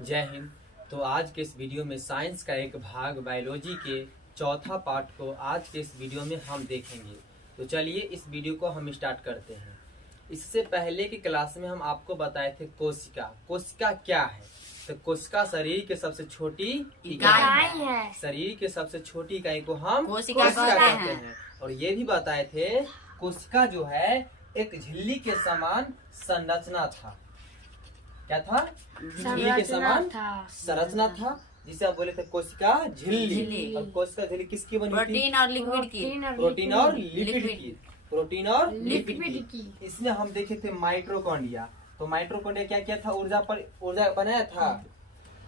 जय हिंद। तो आज के इस वीडियो में साइंस का एक भाग बायोलॉजी के चौथा पार्ट को आज के इस वीडियो में हम देखेंगे। तो चलिए इस वीडियो को हम स्टार्ट करते हैं। इससे पहले की क्लास में हम आपको बताए थे कोशिका। कोशिका क्या है? तो कोशिका शरीर के सबसे छोटी इकाई है। शरीर के सबसे छोटी इकाई को हम कोशिका कहते हैं। और ये भी बताए थे कोशिका जो है एक झिल्ली के समान संरचना था। क्या था? झिल्ली के समान संरचना था, जिसे हम बोले थे कोशिका झिल्ली। और कोशिका झिल्ली किसकी बनी थी? प्रोटीन और लिक्विड की। प्रोटीन और लिपिड की। प्रोटीन और लिपिड की। इसमें हम देखे थे माइटोकॉन्ड्रिया। तो माइटोकॉन्ड्रिया क्या क्या था? ऊर्जा बनाया था।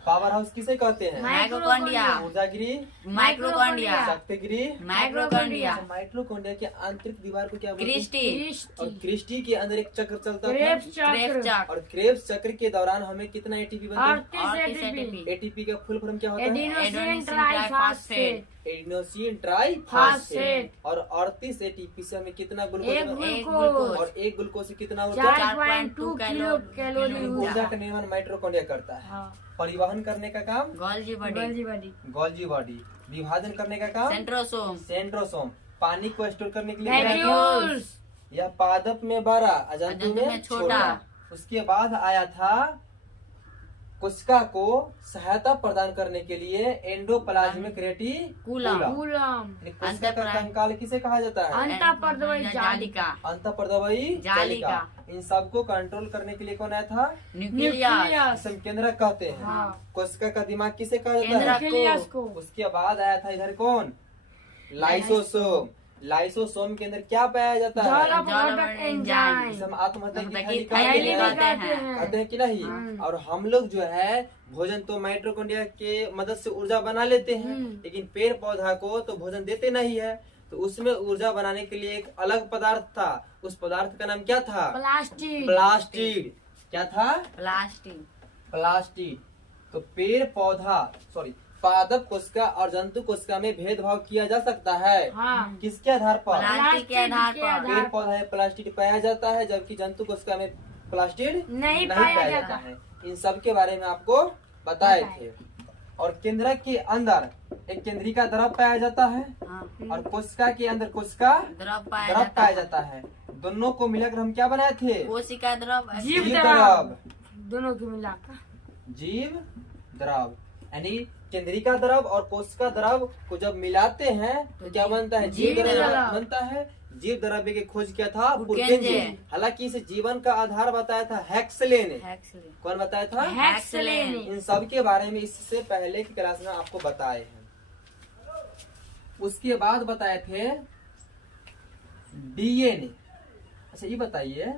पावर हाउस किसे कहते हैं? माइटोकॉन्ड्रिया। ऊर्जागृह माइक्रोकॉन्ड्रिया। शक्तिगृह माइक्रोकॉन्ड्रिया। माइटोकॉन्ड्रिया के आंतरिक दीवार को क्या बोलते हैं? क्रिस्टी। और क्रिस्टी के अंदर एक चक्र चलता था। क्रेब्स और क्रेब्स चक्र के दौरान हमें कितना एटीपी बनता है? 38 एटीपी का फुल फॉर्म क्या होता है? Adenosine triphosphate. और 38 एटीपी से हमें कितना ग्लूकोज? और एक ग्लूकोज से कितना ऊर्जा? 4.2 कैलोरी। ऊर्जा का निर्माण माइटोकॉन्ड्रिया करता है। परिवहन करने का काम गोल्गी बॉडी। विभाजन करने का काम सेंट्रोसोम। पानी को स्टोर करने के लिए यह पादप में बड़ा, अजंतु में छोटा। उसके बाद आया था कोशिका को सहायता प्रदान करने के लिए एंडोप्लाज्मिक रेटिकुलम। कोशिका का कंकाल किसे कहा जाता है? अंतःपर्दवयी जालिका। इन सबको कंट्रोल करने के लिए कौन आया था? न्यूक्लियस। केंद्रक कहते हैं। कोशिका का दिमाग किसे कहा जाता है? उसके बाद आया था इधर कौन? लाइसोसोम। लाइसोसोम के अंदर क्या पाया जाता है? हम आत्महत्या की थैली कहते हैं कि नहीं? और हम लोग जो है भोजन तो माइटोकॉन्ड्रिया के मदद से ऊर्जा बना लेते हैं, लेकिन पेड़ पौधा को तो भोजन देते नहीं है। तो उसमें ऊर्जा बनाने के लिए एक अलग पदार्थ था। उस पदार्थ का नाम क्या था? प्लास्टिड। क्या था? प्लास्टिड। तो पेड़ पौधा पादप कोशिका और जंतु कोशिका में भेदभाव किया जा सकता है। किसके आधार पर? प्लास्टिक के आधार पर। पेड़ पौधा में प्लास्टिड पाया जाता है, जबकि जंतु कोशिका में प्लास्टिड नहीं पाया जाता है। इन सब के बारे में आपको बताए थे। और केंद्रक के अंदर एक केंद्रिका द्रव पाया जाता है, और कोशिका के अंदर कोशिका द्रव पाया जाता है। दोनों को मिलाकर हम क्या बनाए थे? कोशिका द्रव, जीव द्रव। दोनों को मिलाकर जीव द्रव, यानी केंद्रिका द्रव और कोशिका द्रव को जब मिलाते हैं तो क्या बनता है? जीव द्रव बनता है। जीव द्रव्य की खोज किया था? पुर्केंजे। हालांकि इसे जीवन का आधार बताया था हेक्सले ने। कौन बताया था? हेक्सले। इन सब के बारे में इससे पहले की क्लास में आपको बताए हैं। उसके बाद बताए थे डीएनए। अच्छा ये बताइए,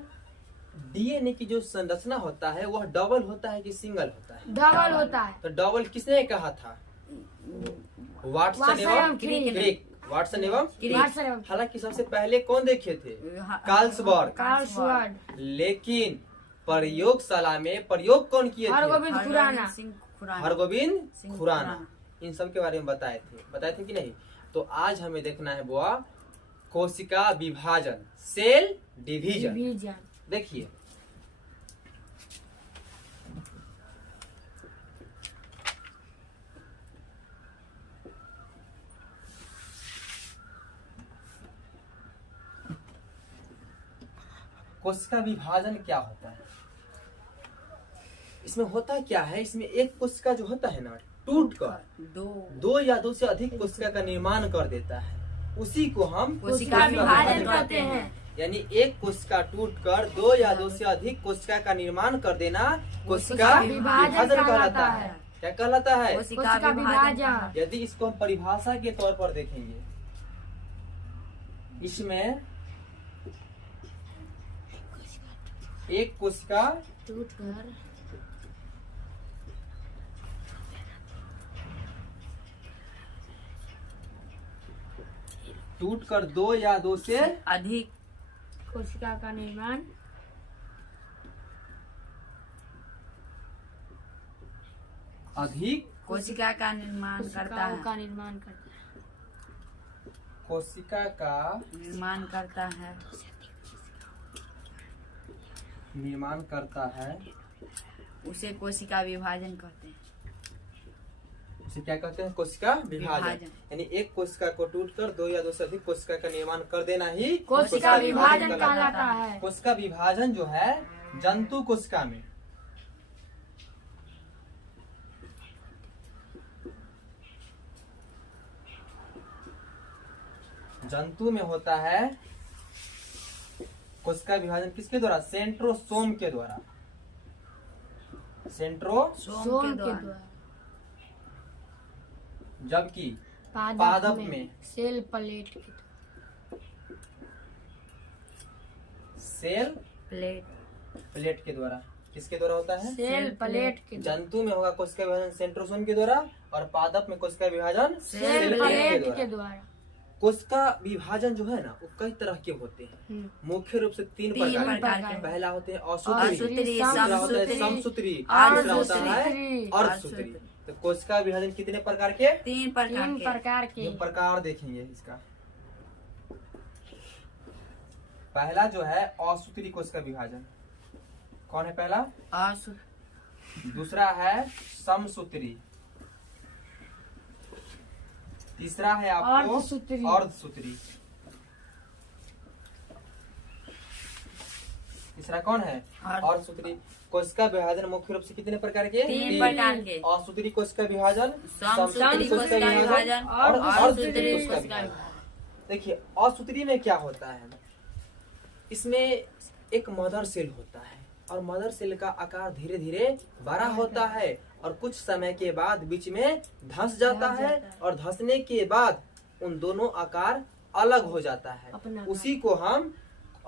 डीएनए की जो संरचना होता है वह डबल होता है कि सिंगल होता है? डबल होता है। तो डबल किसने कहा था? वाटसन एवं क्रिक। वाटसन एवं क्रिक। हालांकि सबसे पहले कौन देखे थे? कार्लसबर्ग। लेकिन प्रयोगशाला में प्रयोग कौन किए थे? हरगोविंद खुराना। इन सब के बारे में बताए थे कि नहीं? तो आज हमें देखना है बुआ कोशिका विभाजन, सेल डिवीजन। देखिए कोशिका विभाजन क्या होता है? इसमें होता क्या है? इसमें एक कोशिका जो होता है ना, टूट कर दो या दो से अधिक कोशिका का निर्माण कर देता है। उसी को हम कोशिका विभाजन कहते हैं। यानी एक कोशिका टूटकर दो या दो से अधिक कोशिका का निर्माण कर देना कोशिका विभाजन कहलाता है। क्या कहलाता है? कोशिका विभाजन। यदि इसको हम परिभाषा के तौर पर देखेंगे, इसमें एक कोशिका टूटकर दो या दो से अधिक कोशिका का निर्माण अधिक कोशिका का निर्माण करता है। कोशिका का निर्माण करता है। उसे कोशिका विभाजन कहते हैं। इसे क्या कहते हैं? कोशिका विभाजन। विभाजन। यानी एक कोशिका को टूटकर दो या दो से अधिक कोशिका का निर्माण कर देना ही कोशिका विभाजन कहलाता कहलाता है। कोशिका विभाजन जो है जंतु कोशिका में जंतु में होता है। कोशिका विभाजन किसके द्वारा? सेंट्रोसोम के द्वारा। सोम के द्वारा। जबकि पादप पादप में में सेल प्लेट की सेल प्लेट प्लेट के द्वारा। किसके द्वारा होता है? सेल प्लेट के जंतु में होगा कोशिका विभाजन सेंट्रोसोम के द्वारा और पादप में कोशिका विभाजन सेल प्लेट के द्वारा। कोशिका विभाजन जो है ना वो कई तरह के होते हैं। मुख्य रूप से तीन प्रकार प्रकार के। के। पहला होते हैं असूत्री, असूत्री, दूसरा होता है समसूत्री, तीसरा होता है अर्धसूत्री। तो कोशिका विभाजन कितने प्रकार के? तीन प्रकार तीन के। प्रकार के। ये प्रकार देखेंगे इसका। पहला जो है असूत्री कोशिका विभाजन। कौन है पहला? दूसरा है समसूत्री, तीसरा है आपको अर्धसूत्री। अर्धसूत्री। तीसरा कौन है? अर्धसूत्री। कोशिका विभाजन मुख्य रूप से कितने प्रकार के? तीन प्रकार के। असूत्री कोशिका विभाजन, समसूत्री कोशिका विभाजन और और अर्धसूत्री अर्धसूत्री कोशिका कोशिका विभाजन। विभाजन। देखिए असूत्री में क्या होता है, इसमें एक मदर सेल होता है और मदर सेल का आकार धीरे धीरे बड़ा होता है और कुछ समय के बाद बीच में धंस जाता है और धंसने के बाद उन दोनों आकार अलग हो जाता है। अपना उसी को हम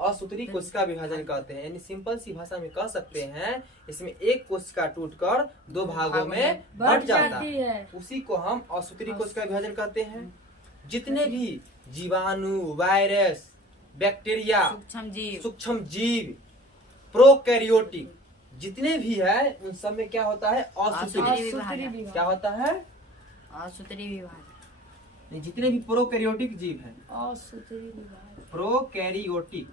असूत्री कोशिका विभाजन कहते हैं। यानी सिंपल सी भाषा में कह सकते हैं इसमें एक कोशिका टूटकर दो भागों में बट जाता है। उसी को हम असूत्री कोशिका विभाजन कहते हैं। जितने भी जीवाणु, वायरस, बैक्टीरिया, सूक्ष्म जीव, प्रोकैरियोटिक जितने भी है उन सब में क्या होता है? असूत्री। क्या होता है? असूत्री विभाजन। जितने भी प्रोकैरियोटिक जीव हैं, असूत्री विभाजन। प्रोकैरियोटिक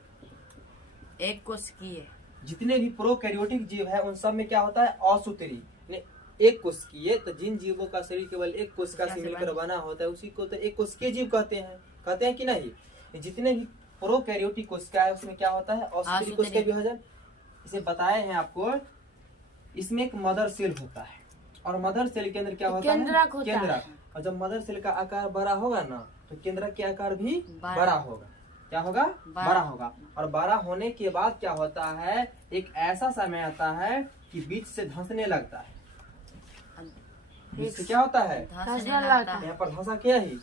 एक कोशिकीय। जितने भी प्रोकैरियोटिक जीव है उन सब में क्या होता है? असूत्री। एक कोशिकीय, तो जिन जीवों का शरीर केवल एक कोशिका से मिलकर बना होता है उसी को तो एक कोशिकीय जीव कहते हैं कि नहीं? जितने भी प्रोकैरियोटिक कोशिका है उसमें क्या होता है? असूत्री कोशिका विभाजन। इसे बताए हैं आपको। इसमें एक मदर सेल होता है और मदर सेल के अंदर क्या होता है? केंद्रक। और जब मदर सेल का आकार बड़ा होगा ना तो केंद्रक के आकार भी बड़ा होगा। क्या होगा? बड़ा होगा। और बड़ा होने के बाद क्या होता है? एक ऐसा समय आता है कि बीच से धंसने लगता है। बीच से क्या होता है? धंसने लगता है। यहाँ पर धंसा क्या ही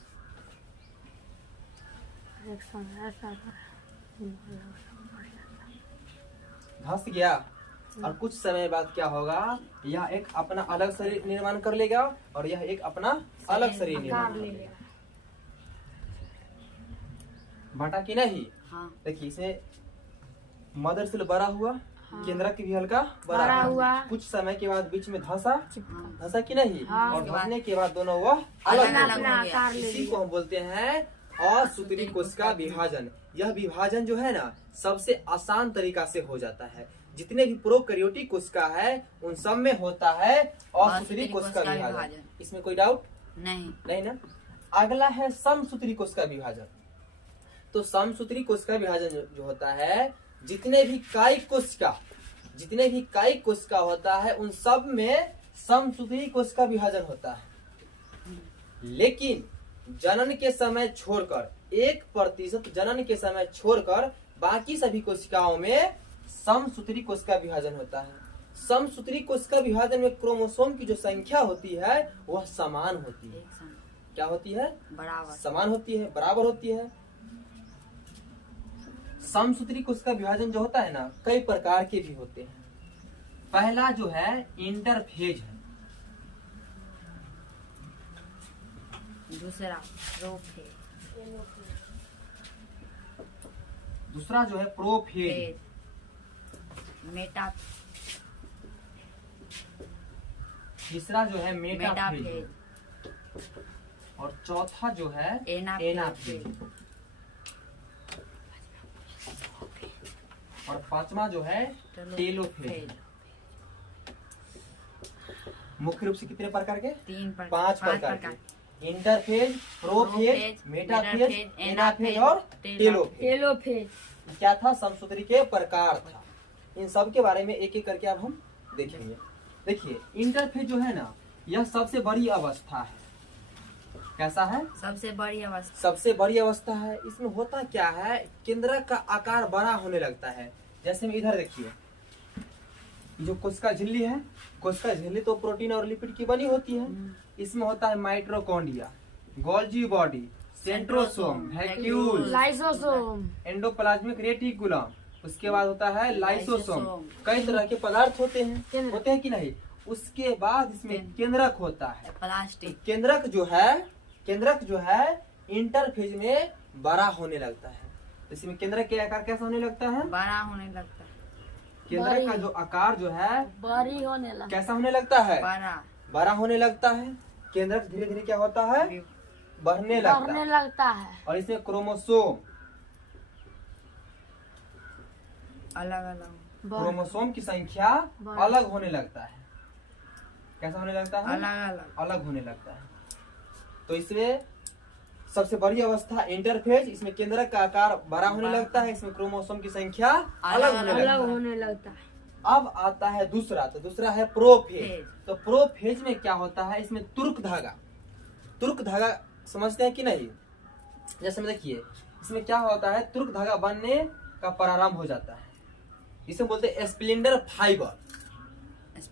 धंस गया और कुछ समय बाद क्या होगा? यह एक अपना अलग शरीर निर्माण कर लेगा और यह एक अपना अलग शरीर निर्माण कर लेगा। बटा कि नहीं? हाँ। देखिए इसमें मदर सेल बड़ा हुआ, केंद्रक भी हल्का बड़ा हुआ, कुछ समय के बाद बीच में धंसा कि नहीं? और धंसने के बाद दोनों वह अलग अलग इसी को हम बोलते हैं असूत्री कोशिका विभाजन। यह विभाजन जो है ना सबसे आसान तरीका से हो जाता है। जितने भी प्रोकैरियोटिक कोशिका है उन सब में होता है असूत्री कोशिका विभाजन। इसमें कोई डाउट नहीं ना? अगला है समसूत्री कोशिका विभाजन। तो समसूत्री कोशिका विभाजन जो होता है जितने भी कायिक कोशिका होता है उन सब में समसूत्री कोशिका विभाजन होता है। लेकिन जनन के समय छोड़कर 1% जनन के समय छोड़कर बाकी सभी कोशिकाओं में समसूत्री कोशिका विभाजन होता है। समसूत्री कोशिका विभाजन में क्रोमोसोम की जो संख्या होती है वह समान होती है। क्या होती है? बराबर। समान होती है, बराबर होती है। समसूत्री कोशिका विभाजन जो होता है ना कई प्रकार के भी होते हैं। पहला जो है इंटरफेज है। दूसरा जो है प्रोफेज। तीसरा जो है मेटाफेज। और चौथा जो है एनाफेज। और पांचवा जो है टेलोफेज। मुख्य रूप से कितने प्रकार के? 5 पांच प्रकार के। इंटरफेज, प्रोफेज, मेटाफेज, एनाफेज और टेलोफेज। टेलोफेज। क्या था? समसूत्री के प्रकार था। इन सब के बारे में एक एक करके अब हम देखेंगे। देखिए, इंटरफेज जो है ना, यह सबसे बड़ी अवस्था है। कैसा है? सबसे बड़ी अवस्था। सबसे बड़ी अवस्था है। इसमें होता क्या है, केंद्रक का आकार बड़ा होने लगता है। जैसे में इधर देखिए, जो कोशिका झिल्ली है, कोशिका झिल्ली तो प्रोटीन और लिपिड की बनी होती है। इसमें होता है mitochondria, Golgi body, centrosome, vacuole, lysosome, endoplasmic reticulum, उसके बाद होता है लाइसोसोम। लाइसोसोम। कई तरह के पदार्थ होते हैं केंद्रक। कि नहीं? उसके बाद इसमें केंद्रक होता है। प्लास्टिक। केंद्रक जो है इंटरफेज में बड़ा होने लगता है। इसमें केंद्रक के आकार कैसा होने लगता है? बड़ा होने लगता है। केंद्रक का जो आकार जो है बड़ी होने लगा। कैसा होने लगता है? बड़ा होने लगता है। केंद्रक धीरे धीरे क्या होता है? बढ़ने लगता है। और इसमें क्रोमोसोम, अलग अलग क्रोमोसोम की संख्या अलग होने लगता है। कैसा होने लगता है? अलग होने लगता है। तो इसमें सबसे बड़ी अवस्था इंटरफेज, इसमें केंद्रक का आकार बड़ा होने लगता है। इसमें क्रोमोसोम की संख्या अलग होने लगता है। अब आता है दूसरा, तो दूसरा है प्रोफेज। तो प्रोफेज में क्या होता है? इसमें तुर्क धागा समझते हैं कि नहीं? जैसे में देखिए, इसमें क्या होता है, तुर्क धागा बनने का प्रारंभ हो जाता है। इसे बोलते हैं स्प्लेंडर फाइबर।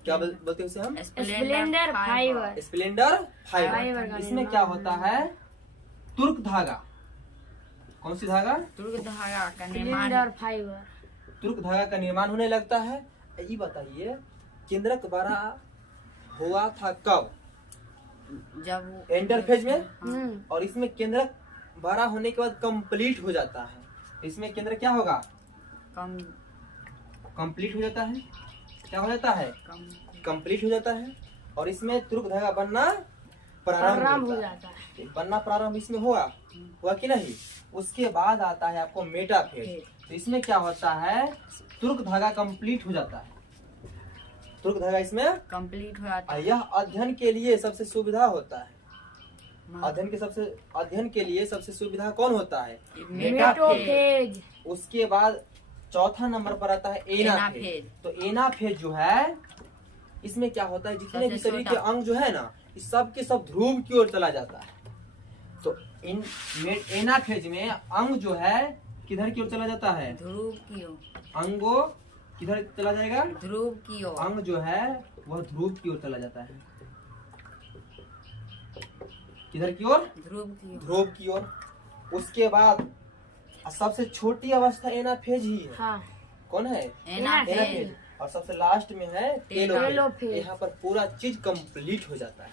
क्या बोलते हैं उसे हम? Splendor fibre. Splendor fibre. इसमें क्या होता है? तुर्क धागा। कौन सी धागा? तुर्क धागा का निर्माण। Splendor fibre. तुर्क धागा का निर्माण होने लगता है। ये बताइए, केंद्रक बड़ा हुआ था कब? जब इंटरफेज में। और इसमें केंद्रक बड़ा होने के बाद कंप्लीट हो जाता है। इसमें केंद्र क्या होगा? कंप्लीट हो जाता है। क्या हो जाता है? कंप्लीट हो जाता है। और इसमें तुर्क धागा बनना प्रारंभ हो जाता है। बनना प्रारंभ इसमें हुआ कि नहीं? उसके बाद आता है आपको मेटाफेज। तो इसमें क्या होता है? तुर्क धागा कंप्लीट हो जाता है। तुर्क धागा इसमें कंप्लीट हो जाता है। यह अध्ययन के लिए सबसे सुविधा होता है। अध्ययन के लिए सबसे सुविधा कौन होता है? मेटाफेज। उसके बाद चौथा नंबर पर आता है एनाफेज। तो एनाफेज जो है, इसमें क्या होता है, जितने भी शरीर के अंग जो है ना, इस सब के सब ध्रुव की ओर चला जाता है। तो एनाफेज में अंग जो है किधर की ओर चला जाता है? ध्रुव की ओर। अंगो किधर चला जाएगा? ध्रुव की ओर। अंग जो है वह ध्रुव की ओर चला जाता है। किधर की ओर? ध्रुव की ओर। उसके बाद सबसे छोटी अवस्था एनाफेज ही है। हाँ। कौन है? एनाफेज। और सबसे लास्ट में है टेलोफेज। टेलोफेज। यहाँ पर पूरा चीज कंप्लीट हो जाता है।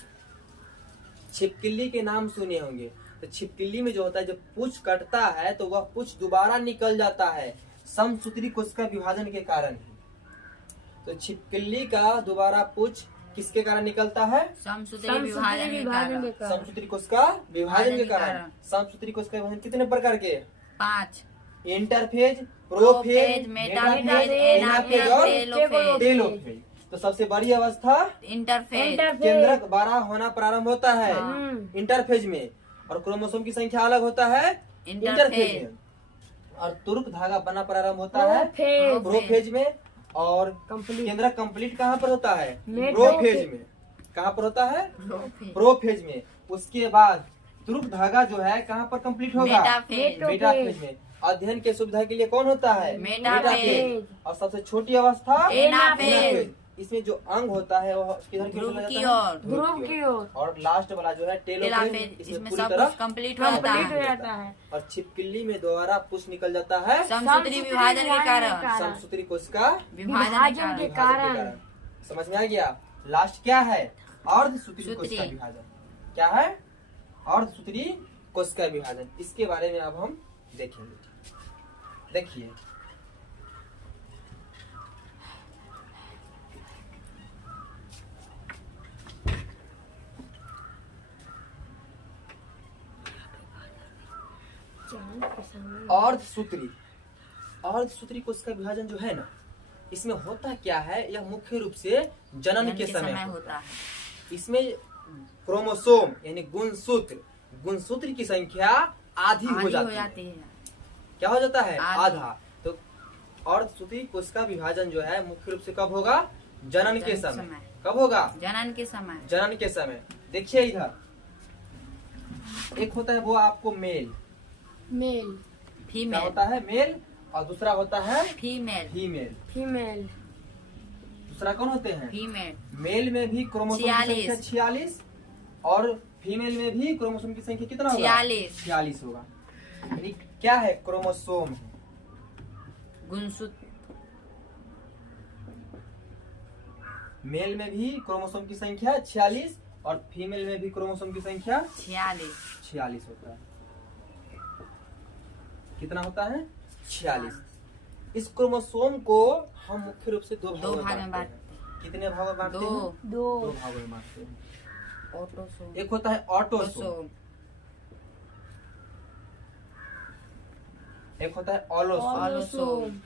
छिपकली के नाम सुने होंगे। तो छिपकली में जो होता है, जब पूंछ कटता है तो वह पूंछ दोबारा निकल जाता है, समसूत्री कोशिका विभाजन के कारण ही। तो छिपकली का दोबारा पूंछ किसके कारण निकलता है? समसूत्री विभाजन के कारण। समसूत्री कोशिका विभाजन के कारण। समसूत्री कोशिका विभाजन कितने प्रकार के? 5। इंटरफेज, प्रोफेज, मेटाफेज, एनाफेज और टेलोफेज। टेलोफेज। तो सबसे बड़ी अवस्था इंटरफेज। केंद्रक बड़ा होना प्रारंभ होता है इंटरफेज में। और क्रोमोसोम की संख्या अलग होता है इंटरफेज में। और तुर्क धागा बना प्रारंभ होता है प्रोफेज में। और केंद्रक कंप्लीट कहाँ पर होता है? प्रोफेज में। कहाँ पर होता है? प्रोफेज में। उसके बाद तुर्क धागा जो है कहाँ पर कंप्लीट होगा? मेटाफेज में। अध्ययन के सुविधा के लिए कौन होता है? मेटाफेज। और सबसे छोटी अवस्था एनाफेज। इसमें जो अंग होता है वो किधर की ओर चला जाता है? ध्रुव की ओर। और लास्ट वाला जो है टेलोफेज, इसमें पूरी सब तरह कुछ कंप्लीट हो जाता है। और छिपकली में दोबारा पुष्प निकल जाता है समसूत्री विभाजन के कारण। समसूत्री कोशिका विभाजन के कारण। समझ में आ गया? लास्ट क्या है? अर्धसूत्री कोशिका विभाजन। क्या है? अर्धसूत्री कोशिका विभाजन। इसके बारे में अब हम देखेंगे। देखिए, अर्धसूत्री कोशिका विभाजन जो है ना, इसमें होता क्या है? यह मुख्य रूप से जनन के समय होता है। इसमें क्रोमोसोम यानी गुणसूत्र की संख्या आधी हो जाती है। क्या हो जाता है? आधा। तो अर्धसूत्री कोशिका विभाजन जो है मुख्य रूप से कब होगा? जनन के समय। कब होगा? जनन के समय। जनन के समय। देखिए इधर एक होता है वो आपको मेल मेल क्या फीमेल होता है? मेल। और दूसरा होता है फीमेल फीमेल। फीमेल दूसरा कौन होते हैं? फीमेल मेल में भी क्रोमोसोम की संख्या 46 और फीमेल में भी क्रोमोसोम की संख्या कितना होगा? 46 होगा। यानी क्या है? क्रोमोसोम है। गुणसूत्र मेल में भी क्रोमोसोम की संख्या 46 और फीमेल में भी क्रोमोसोम की संख्या 46 होता है। कितना होता है? 46। इस क्रोमोसोम को हम मुख्य रूप से दो भागों में बांटते हैं। कितने भागों में बांटते हैं? दो भागों में बांटते हैं। ऑटोसोम एक होता है ऑटोसोम, एक होता है ऑलोसोम। ऑलोसोम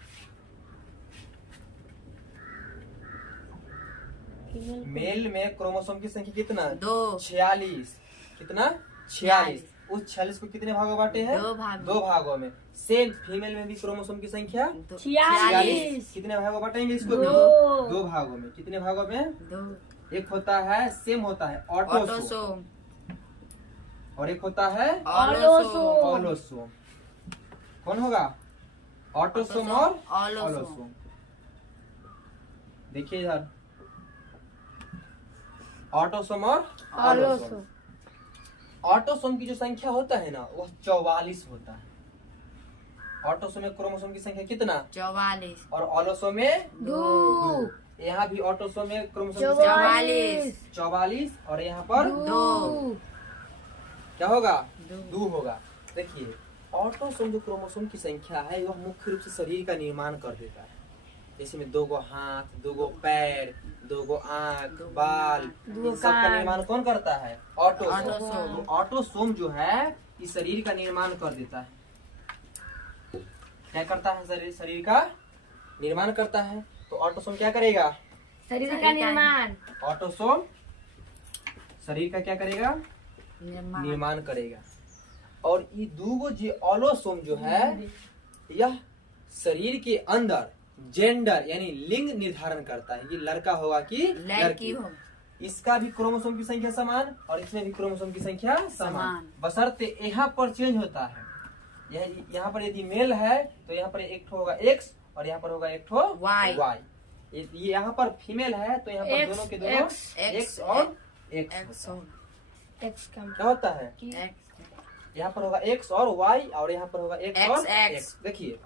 मेल में क्रोमोसोम की संख्या कितना? 46। कितना? 46। उस 46 को कितने भागों में बांटे हैं? दो भागों में। सेम फीमेल में भी क्रोमोसोम की संख्या 46। कितने भागों में बांटेंगे इसको? दो भागों में। कितने भागों में? एक होता है सेम होता है ऑटोसोम और एक होता है ऑलोसोम। कौन होगा? ऑटोसोम और ऑलोसोम। देखिए इधर ऑटोसोम और ऑलोसोम। ऑटोसोम की जो संख्या होता है ना वो 44 होता है। ऑटोसोम में क्रोमोसोम की संख्या कितना? 44 और ऑलोसोम में 2। यहाँ भी ऑटोसोम में क्रोमोसोम की संख्या 44 और यहाँ पर 2। क्या होगा? दो। 2 होगा। देखिए ऑटोसोम जो क्रोमोसोम की संख्या है वह मुख्य रूप से शरीर का निर्माण कर देता है। जैसे में 2 गो हाथ, 2 गो पैर, 2 गो आँख, बाल, इन सब का निर्माण कौन करता है? ऑटोसोम। तो ऑटोसोम जो है इस शरीर का निर्माण कर देता है। क्या करता है? शरीर का निर्माण करता है। तो ऑटोसोम क्या करेगा? शरीर का निर्माण। ऑटोसोम शरीर का क्या करेगा? निर्माण निर्माण करेगा। और ये 2 गो जो ऑलोसोम जो है यह शरीर के अंदर जेंडर यानी लिंग निर्धारण करता है। ये लड़का होगा कि लड़की हो। इसका भी क्रोमोसोम की संख्या समान और इसमें भी क्रोमोसोम की संख्या समान। बशर्ते यहाँ पर चेंज होता है। यहाँ पर यदि मेल है तो यहाँ पर एक ठो होगा X और यहाँ पर होगा एक ठो Y। ये यहाँ पर फीमेल है तो यहाँ पर दोनों के दोनों X और X होता है। X का क्या होता है? यहाँ पर होगा X और Y और यहाँ पर होगा X और X। X। देखिए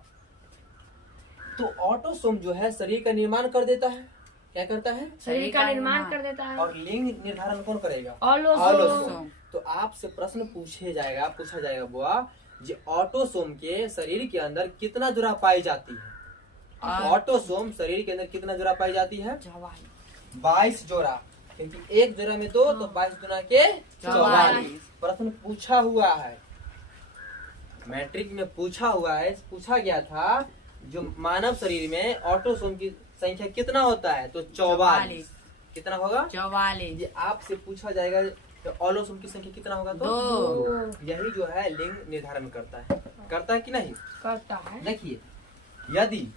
तो ऑटोसोम जो है शरीर का निर्माण कर देता है। क्या करता है? शरीर का निर्माण कर देता है। और लिंग निर्धारण कौन करेगा? ऑलोसोम। तो आपसे प्रश्न पूछा जाएगा बुआ जी ऑटोसोम के शरीर के अंदर कितना जोड़ा पाई जाती है? ऑटोसोम शरीर के अंदर कितना जोड़ा पाई जाती है? 22 जोड़ा। क्योंकि एक जोड़ा में 2 तो 22 गुना के 44। प्रश्न पूछा हुआ है, मैट्रिक में पूछा गया था जो मानव शरीर में ऑटोसोम की संख्या कितना होता है? तो 44। कितना होगा? 44। ये आपसे पूछा जाएगा तो ऑलोसोम की संख्या कितना होगा? तो 2। यही जो है लिंग निर्धारण करता है कि नहीं? करता है। देखिए यदि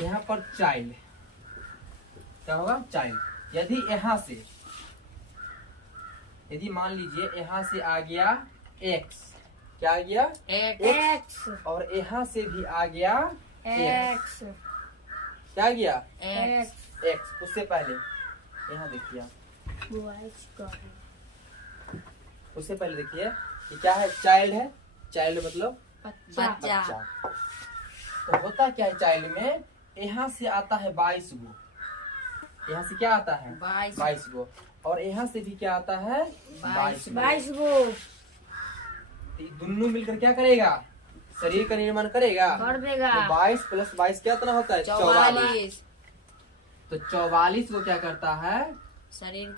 यहाँ पर चाइल्ड क्या होगा? चाइल्ड। यदि मान लीजिए यहाँ से आ गया X। क्या आ गया? X और यहाँ से भी आ गया X। क्या आ गया? X। उससे पहले यहाँ देखिए उससे पहले देखिए ये क्या है? चाइल्ड है। चाइल्ड मतलब बच्चा। तो होता क्या है? चाइल्ड में यहाँ से आता है 22 गो। यहाँ से क्या आता है? 22 गो। और यहाँ से भी क्या आता है? 22 गो। दोनों मिलकर क्या करेगा? शरीर का निर्माण करेगा। कर देगा। तो 22 + 22 क्या इतना होता है? 44। तो 44 को क्या करता है? शरीर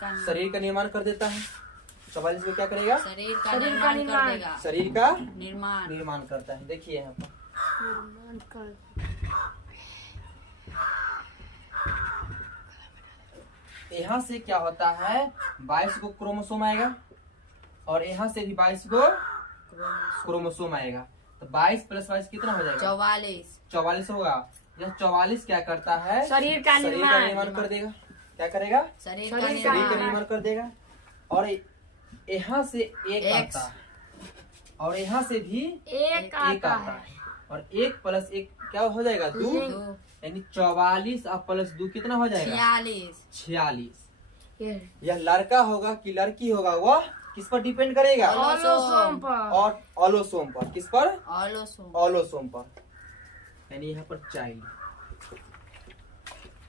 का निर्माण कर देता है। 44 को क्या करेगा? शरीर का निर्माण कर देगा। शरीर का निर्माण निर्माण करता है। देखिए यहाँ पर यहाँ से क्या होता है 22 को क्रोमोसोम आएगा और यहाँ से भी 22 को क्रोमोसोम आएगा। तो 22 + 22 कितना हो जाएगा? 44। 44 होगा। यह 44 क्या करता है? शरीर का निर्माण कर देगा। क्या करेगा? शरीर शरीर का का शरीर का निर्माण। निर्माण कर देगा। और यहाँ से एक आता है और यहाँ से भी एक आता है और 1 + 1 क्या हो जाएगा? 2। 2, यानी 44 और +2 कितना हो जाएगा? 46। 46। ये यह लड़का होगा कि लड़की होगा वह किस पर डिपेंड करेगा? ऑलोसोम पर और ऑलोसोम पर। किस पर? ऑलोसोम। ऑलोसोम पर। यानी यहाँ पर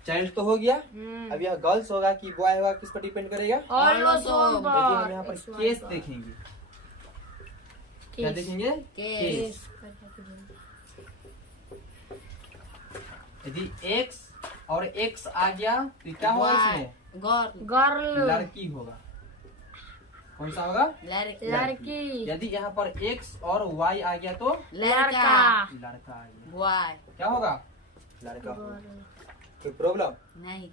चाइल्ड तो हो गया। अब यह गर्ल्स होगा कि बॉय होगा किस पर डिपेंड करेगा? ऑलोसोम देखिए हम यहाँ पर पर केस देखेंगे। क्या देखेंगे? केस। यदि X और X आ गया तो क्या होगा इसमें? गर्ल लड़की होगा। कौन सा होगा? लड़की। यदि यहाँ पर X और Y आ गया तो लड़का। लड़का आ गया। बॉय। क्या होगा? लड़का होगा। कोई प्रॉब्लम? नहीं।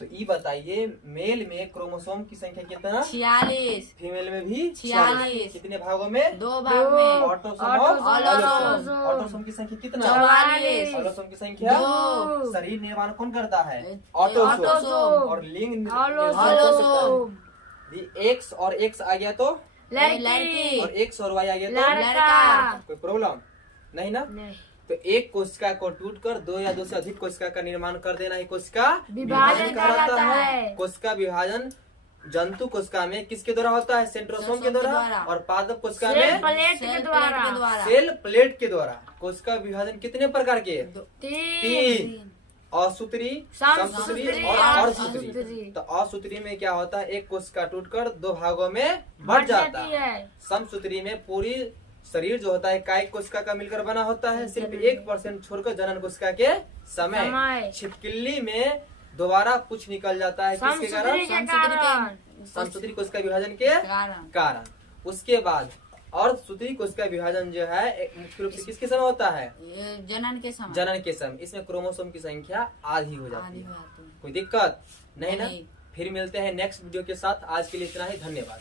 तो ये बताइए मेल में क्रोमोसोम की संख्या कितना? 46। फीमेल में भी 46। कितने भागों में? 2 भाग में। ऑटोसोम और ऑलोसोम। ऑलोसोम। ऑटोसोम की संख्या कितना? 44। ऑलोसोम की संख्या? 2। शरीर निर्माण कौन करता है? ऑटोसोम। ऑटोसोम। और लिंग निर्माण ऑलोसोम X और X आ गया तो लड़की और X और Y आ गया तो लड़का। कोई प्रॉब्लम नहीं ना? नहीं तो एक कोशिका को टूटकर 2 या 2 से अधिक कोशिका का निर्माण कर देना ही कोशिका विभाजन कहलाता है। कोशिका विभाजन जंतु कोशिका में किसके द्वारा होता है? सेंट्रोसोम के द्वारा। और पादप कोशिका सेल में प्लेट के द्वारा सेल प्लेट के द्वारा। कोशिका विभाजन कितने प्रकार के? 3। असूत्री, समसूत्री और अर्धसूत्री। तो असूत्री में क्या होता है? एक कोशिका टूटकर 2 भागों में बढ़ जाता है। समसूत्री में पूरी शरीर जो होता है कायिक कोशिका का मिलकर बना होता है। सिर्फ 1% छोड़कर जनन कोशिका के समय। छिपकली में दोबारा कुछ निकल जाता है किसके कारण? समसूत्री कोशिका विभाजन के कारण। उसके बाद अर्धसूत्री कोशिका विभाजन जो है मुख्य रूप से किसके समय होता है? जनन के समय। जनन के समय। इसमें क्रोमोसोम की संख्या आधी हो जाती आधी है। हो जाती है। कोई दिक्कत नहीं ना? नहीं। फिर मिलते हैं नेक्स्ट वीडियो के साथ। आज के लिए इतना ही। धन्यवाद।